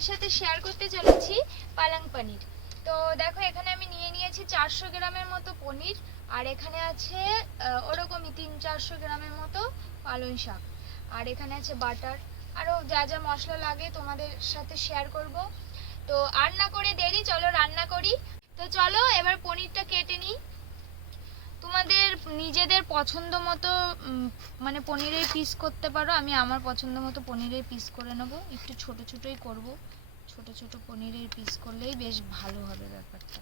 তোমাদের সাথে শেয়ার করতে চলেছি পালং পনির। তো দেখো এখানে আমি নিয়ে নিয়েছি 400 গ্রামের মতো পনির, আর এখানে আছে ওরকমই 300-400 গ্রামের মতো পালং শাক, আর এখানে আছে বাটার, আরও যা যা মশলা লাগে তোমাদের সাথে শেয়ার করব। তো আর না করে দেরি, চলো রান্না করি। তো চলো এবার পনিরটা কেটে নিই। তোমাদের নিজেদের পছন্দ মতো মানে পনিরের পিস করতে পারো। আমি আমার পছন্দ মতো পনিরের পিস করে নেব, একটু ছোট ছোটই করব। ছোট ছোট পনিরের পিস করলেই বেশ ভালো হবে ব্যাপারটা।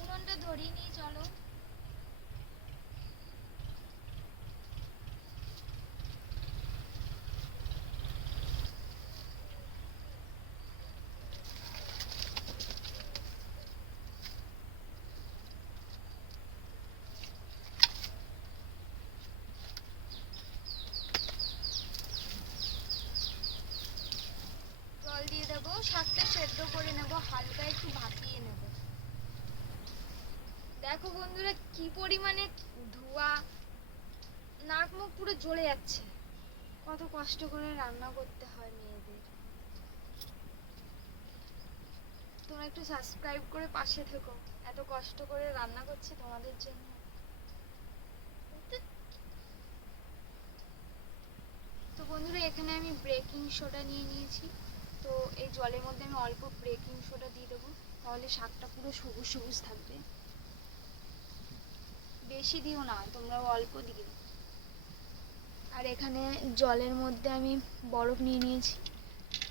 উনুনটা ধরিয়ে নিই, চলো। জল দিয়ে দেবো, শাকটা সেদ্ধ করে নেব, হালকা একটু ভাপিয়ে নেব। দেখো বন্ধুরা কি পরিমাণে ধোঁয়া, নাক মুখ পুরো জ্বলে যাচ্ছে। কত কষ্ট করে রান্না করতে হয় মেয়েদের। তোমরা একটু সাবস্ক্রাইব করে পাশে থেকো, এত কষ্ট করে রান্না করছি তোমাদের জন্য। তো বন্ধুরা এখানে আমি বেকিং সোডা নিয়ে নিয়েছি। তো এই জলের মধ্যে আমি অল্প বেকিং সোডা দিয়ে দেবো, তাহলে শাকটা পুরো সবুজ সবুজ থাকবে। বেশি দিও না, তোমরা অল্প দিও। আর এখানে জলের মধ্যে আমি বরফ নিয়ে নিয়েছি।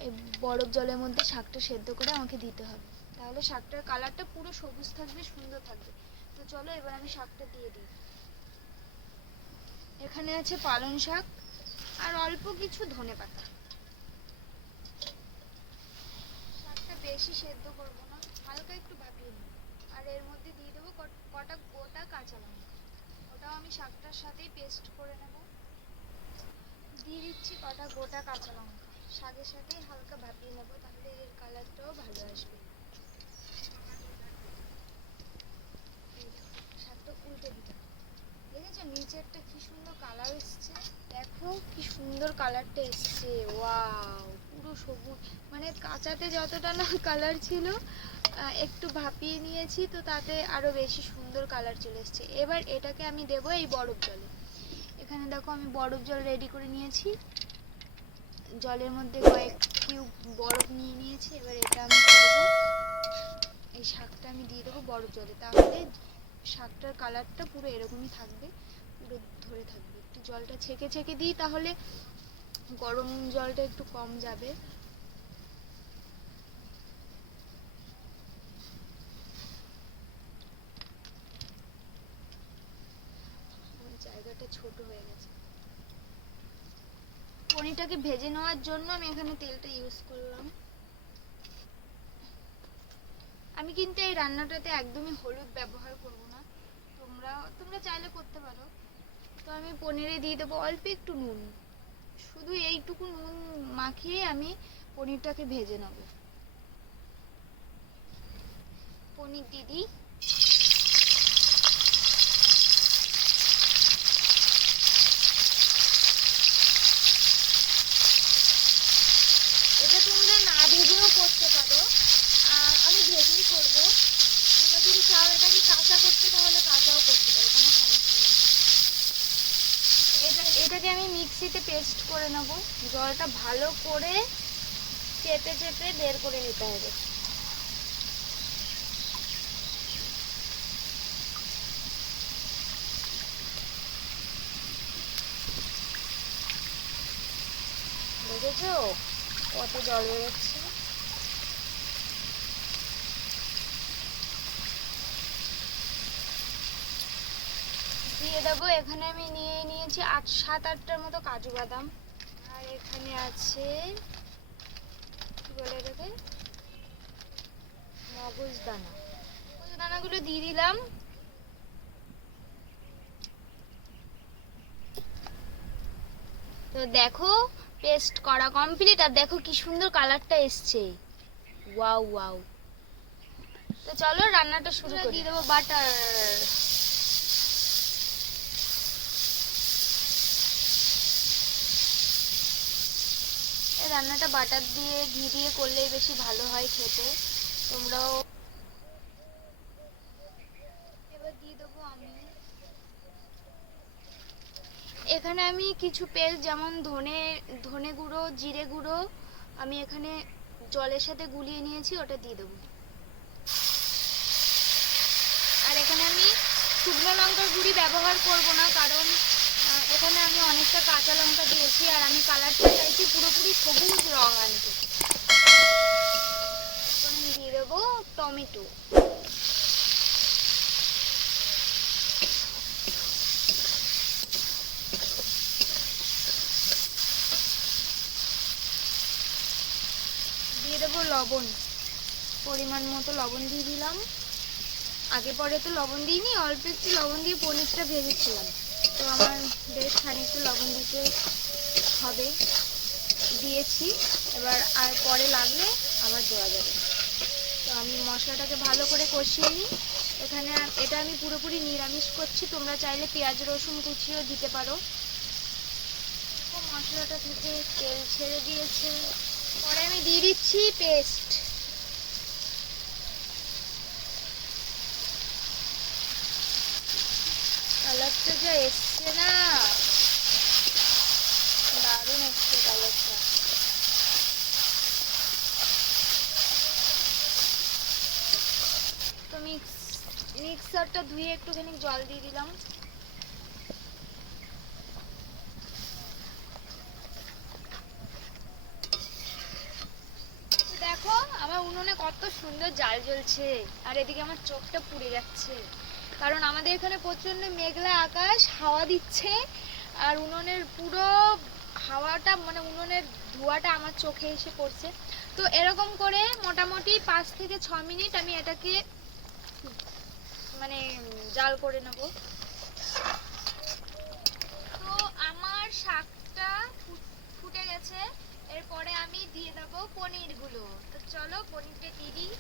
এই বরফ জলের মধ্যে শাকটা সেদ্ধ করে আমাকে দিতে হবে, তাহলে শাকটার কালারটা পুরো সবুজ থাকবে, সুন্দর থাকবে। তো চলো এবার আমি শাকটা দিয়ে দিই। এখানে আছে পালং শাক আর অল্প কিছু ধনেপাতা। শাকটা বেশি সেদ্ধ করব না, হালকা একটু ভাপিয়ে নিই। আর এর মধ্যে দিয়ে দেবো কটা গোটা কাঁচা লঙ্কা, ওটাও আমি শাকটার সাথেই পেস্ট করে নেব। দিয়ে দিচ্ছি কটা গোটা কাঁচা লঙ্কা, শাকের সাথেই হালকা ভাপিয়ে নেব, তাহলে এর কালারটাও ভালো আসবে। শাকটা উল্টে দিতে হবে। দেখেছো নিচেরটা কি সুন্দর কালার এসছে, দেখো কি সুন্দর কালারটা এসছে। ওয়াও, পুরো সবুজ, মানে কাঁচাতে যতটা না কালার ছিল, একটু ভাপিয়ে নিয়েছি তো তাতে আরো বেশি সুন্দর কালার চলে এসছে। এবার এটাকে আমি দেবো এই বরফ জলে। এখানে দেখো আমি বরফ জল রেডি করে নিয়েছি, জলের মধ্যে কয়েক কিউব বরফ নিয়ে নিয়েছি। এবার এটা আমি দিয়ে দেবো, এই শাকটা আমি দিয়ে দেবো বরফ জলে, তাহলে শাকটার কালারটা পুরো এরকমই থাকবে, পুরো ধরে থাকবে। একটু জলটা ছেঁকে ছেঁকে দিই, তাহলে গরম জলটা একটু কম যাবে। জায়গাটা ছোট হয়ে গেছে। পনিরটাকে ভেজে নেওয়ার জন্য আমি এখানে তেলটা ইউজ করলাম। আমি কিন্তু এই রান্নাটাতে একদমই হলুদ ব্যবহার করব না, তোমরা চাইলে করতে পারো। তো আমি পনিরে দিয়ে দেবো অল্প একটু নুন, শুধু এইটুকু নুন মাখিয়ে আমি পনিরটাকে ভেজে নেব। পনির দিয়ে দিই। এটা তোমরা না ভেজেও করতে পারো, আমি ভেজেই করব। তোমরা যদি চাও এটাকে কাঁচা করতে তাহলে কাঁচাও করতে পারো, কোনো সমস্যা নেই। এটাকে আমি মিক্সিতে পেস্ট করে নেব। জলটা ভালো করে চেপে চেপে বের করে নিতে হবে। বুঝেছো কত জল বেরোচ্ছে। দিয়ে দেবো, এখানে আমি নিয়ে নিয়েছি 7-8টার মতো কাজু বাদাম, আর এখানে আছে কি বলে এটাকে, মগজদানা। মগজদানাগুলো দিয়ে দিলাম। তো দেখো পেস্ট করা কমপ্লিট, আর দেখো কি সুন্দর কালারটা এসছে। Wow wow. তো চলো রান্নাটা শুরু করি। দিয়ে দেবো বাটার। রান্নাটা বাটার দিয়ে ঘি দিয়ে করলেই বেশি ভালো হয় খেতে। তোমরাও এবার দিয়ে দেবো আমি এখানে আমি কিছু পেস্ট যেমন ধনে গুঁড়ো, জিরে গুঁড়ো আমি এখানে জলের সাথে গুলিয়ে নিয়েছি, ওটা দিয়ে দেবো। আর এখানে আমি শুকনো লঙ্কার গুঁড়ি ব্যবহার করব না, কারণ এখানে আমি অনেকটা কাঁচা লঙ্কা দিয়েছি আর আমি কালারটা চাইছি পুরোপুরি সবুজ রং আনতে। এখন আমি দিয়ে দেবো টমেটো। দিয়ে দেবো লবণ, পরিমাণ মতো লবণ দিয়ে দিলাম। আগে পরে তো লবণ দিইনি, অল্প একটু লবণ দিয়ে পনিরটা ভেজেছিলাম, তো আমার বেশ খানিকটা লবণ দিতে হবে, দিয়েছি। এবার আর পরে লাগলে আবার দেওয়া যাবে। তো আমি মশলাটাকে ভালো করে কষিয়ে নিই। এখানে এটা আমি পুরোপুরি নিরামিষ করছি, তোমরা চাইলে পেঁয়াজ রসুন কুচিও দিতে পারো। মশলাটা থেকে তেল ছেড়ে দিয়েছে, পরে আমি দিয়ে দিচ্ছি পেস্ট। কালারটা যা এসছে না, দারুণ এসছে কালারটা। তো মিক্সারটা ধুয়ে একটুখানি জল দিয়ে দিলাম। দেখো আমার উনুনে কত সুন্দর জাল জ্বলছে, আর এদিকে আমার চোখটা পুড়ে যাচ্ছে, কারণ আমাদের এখানে প্রচন্ড মেঘলা আকাশ, হাওয়া দিচ্ছে, আর উনুনের পুরো হাওয়াটা মানে উনুনের ধোঁয়াটা আমার চোখে এসে পড়ছে। তো এরকম করে মোটামুটি 5 থেকে 6 মিনিট আমি এটাকে মানে জাল করে নেব। তো আমার শাকটা ফুটে গেছে, এরপরে আমি দিয়ে দেবো পনিরগুলো। তো চলো পনিরটা দিয়ে দিই।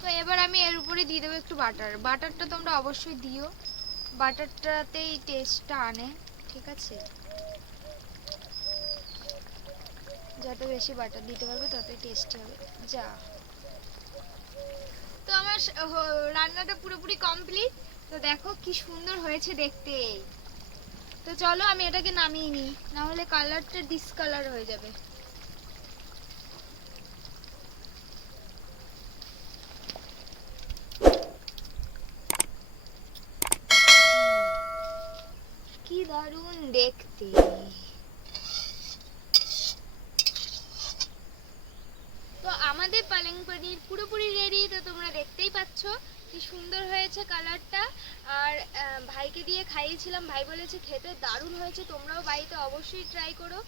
তো এবার আমি এর উপরে দিয়ে দেবো একটু বাটারটা তোমরা অবশ্যই দিও, বাটারটাতেই টেস্টটা আনে, ঠিক আছে? যত বেশি বাটার দিতে পারবে ততই টেস্টি হবে। যা, তো আমার রান্নাটা পুরোপুরি কমপ্লিট। তো দেখো কি সুন্দর হয়েছে দেখতে। তো চলো আমি এটাকে নামিয়ে নিই, না হলে কালারটা ডিসকালার হয়ে যাবে। কি দারুণ দেখতে। তো আমাদের পালং পনির পুরোপুরি রেডি। তো তোমরা দেখতেই পাচ্ছ কি সুন্দর হয়েছে কালারটা। আর ভাইকে দিয়ে খাইয়েছিলাম, ভাই বলেছে খেতে দারুণ হয়েছে। তোমরাও বাড়িতে অবশ্যই ট্রাই করো,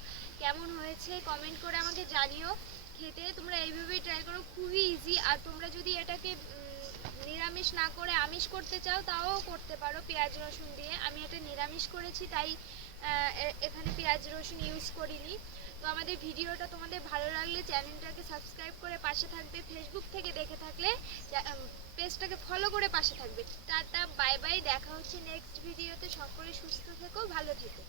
কেমন হয়েছে কমেন্ট করে আমাকে জানিও। খেতে তোমরা এইভাবেই ট্রাই করো, খুবই ইজি। আর তোমরা যদি এটাকে নিরামিষ না করে আমিষ করতে চাও তাও করতে পারো পেঁয়াজ রসুন দিয়ে। আমি এটা নিরামিষ করেছি, তাই এখানে পেঁয়াজ রসুন ইউজ করিনি। তো আমাদের ভিডিওটা তোমাদের ভালো লাগলে চ্যানেলটাকে সাবস্ক্রাইব করে পাশে থাকবে, ফেসবুক থেকে দেখে থাকলে পেজটাকে ফলো করে পাশে থাকবে। টাটা, বাই বাই, দেখা হচ্ছে নেক্সট ভিডিওতে। সকলে সুস্থ থেকো, ভালো থেকো।